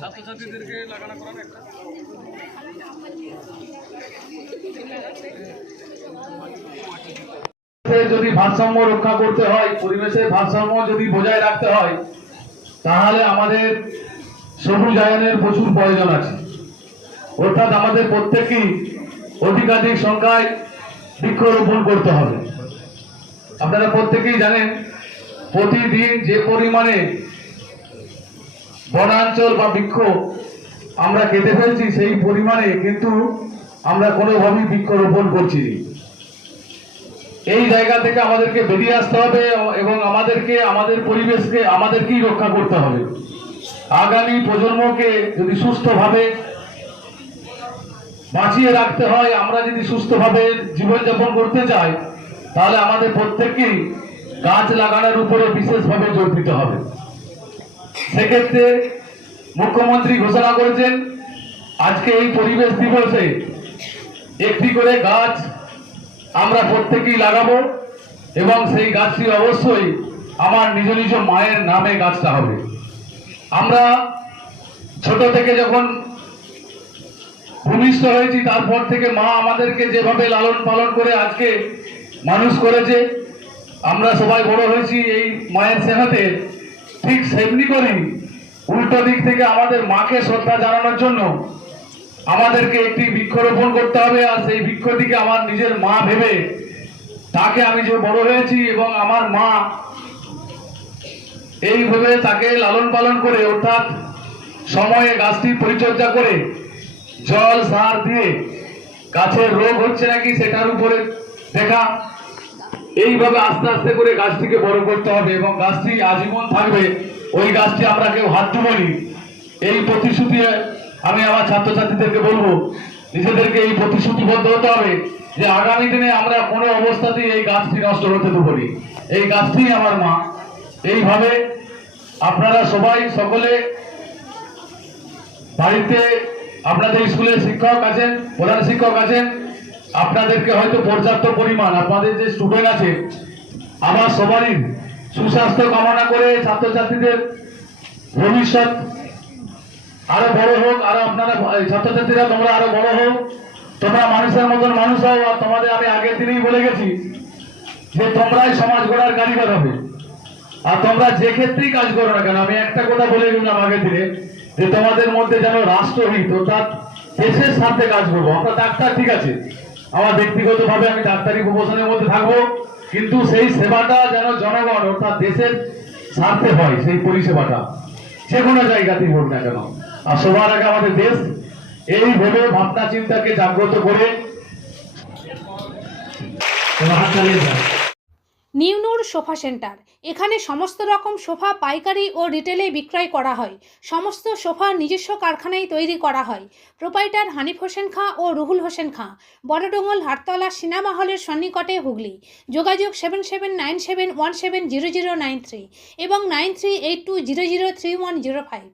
ছাত্রছাত্রীদেরকে লাগানো করান একটা। যদি ভারসাম্য রক্ষা করতে হয়, পরিবেশের ভারসাম্য যদি বজায় রাখতে হয়, তাহলে আমাদের সবুজায়নের প্রচুর প্রয়োজন আছে। অর্থাৎ আমাদের প্রত্যেকেই অধিকাধিক সংখ্যায় বৃক্ষরোপণ করতে হবে। আপনারা প্রত্যেকেই জানেন প্রতিদিন যে পরিমাণে বনাঞ্চল বা বৃক্ষ আমরা কেটে ফেলছি, সেই পরিমাণে কিন্তু আমরা কোনোভাবেই বৃক্ষরোপণ করছি। এই জায়গা থেকে আমাদেরকে বেরিয়ে আসতে হবে এবং আমাদের পরিবেশকে আমাদেরকেই রক্ষা করতে হবে। আগামী প্রজন্মকে যদি সুস্থভাবে বাঁচিয়ে রাখতে হয়, আমরা যদি সুস্থভাবে জীবনযাপন করতে চাই, তাহলে আমাদের প্রত্যেককেই গাছ লাগানোর উপরে বিশেষভাবে জোর দিতে হবে। সেক্ষেত্রে মুখ্যমন্ত্রী ঘোষণা করেছেন আজকে এই পরিবেশ দিবসে একটি করে গাছ আমরা প্রত্যেকেই লাগাবো এবং সেই গাছটি অবশ্যই আমার নিজ নিজ মায়ের নামে গাছটা হবে। আমরা ছোট থেকে যখন ভূমিষ্ঠ হয়েছি, তারপর থেকে মা আমাদেরকে যেভাবে লালন পালন করে আজকে মানুষ করেছে, আমরা সবাই বড় হয়েছি এই মায়ের স্নেহতে, ঠিক সেমনি করেই উল্টো দিক থেকে আমাদের মাকে শ্রদ্ধা জানানোর জন্য আমাদেরকে একটি বৃক্ষরোপণ করতে হবে। আর সেই বৃক্ষটিকে আমার নিজের মা ভেবে, তাকে আমি যে বড় হয়েছি এবং আমার মা এইভাবে তাকে লালন পালন করে, অর্থাৎ সময়ে গাছটি পরিচর্যা করে জল সার দিয়ে গাছের রোগ হচ্ছে নাকি সেটার উপরে দেখা, এইভাবে আস্তে আস্তে করে গাছটিকে বড় করতে হবে এবং গাছটি আজীবন থাকবে। ওই গাছটি আমরা কেউ হাত দেবনি, এই প্রতিশ্রুতি আমি আমার ছাত্রছাত্রীদেরকে বলবো, নিজেদেরকে এই প্রতিশ্রুতিবদ্ধ হতে হবে যে আগামী দিনে আমরা কোনো অবস্থাতেই এই গাছটি নষ্ট হতে দেবো না। এই গাছটি আমার মা। এইভাবে আপনারা সবাই সকলে বাড়িতে আপনাদের স্কুলের শিক্ষক আছেন, প্রধান শিক্ষক আছেন, আপনাদেরকে হয়তো পর্যাপ্ত পরিমাণ আপনাদের যে স্টুডেন্ট আছে, আমার সবারই সুস্বাস্থ্য কামনা করে ছাত্রছাত্রীদের ভবিষ্যৎ আরো বড় হোক, আরো আপনারা ছাত্রছাত্রীরা তোমরা আরো বড় হোক, তোমরা মানুষের মতন মানুষ হও। আর তোমাদের আমি আগের দিনেই বলে গেছি যে তোমরাই সমাজ গড়ার কারিগর হবে। আর তোমরা যে ক্ষেত্রেই কাজ করো না কেন, আমি একটা কথা বলে গেলাম আগের দিনে, যে তোমাদের মধ্যে যেন রাষ্ট্রহিত অর্থাৎ দেশের স্বার্থে কাজ করবো। আমরা ডাক্তার, ঠিক আছে, আমার ব্যক্তিগতভাবে আমি ডাক্তারি প্রফেশনের মধ্যে থাকবো, কিন্তু সেই সেবাটা যেন জনগণ অর্থাৎ দেশের স্বার্থে হয়, সেই পরিষেবাটা যে কোনো জায়গাতেই হোক না কেন। আর সবার আগে আমাদের দেশ। এই ভেবে ভাবনা চিন্তাকে জাগ্রত করে নিউ নূর সোফা সেন্টার, এখানে সমস্ত রকম সোফা পাইকারি ও রিটেলে বিক্রয় করা হয়। সমস্ত সোফা নিজস্ব কারখানায় তৈরি করা হয়। প্রোপাইটার হানিফ হোসেন খাঁ ও রুহুল হোসেন খাঁ, বড়ডোঙ্গল হাটতলা সিনেমা হলের সন্নিকটে, হুগলি। যোগাযোগ 7797170093 এবং 9382003105।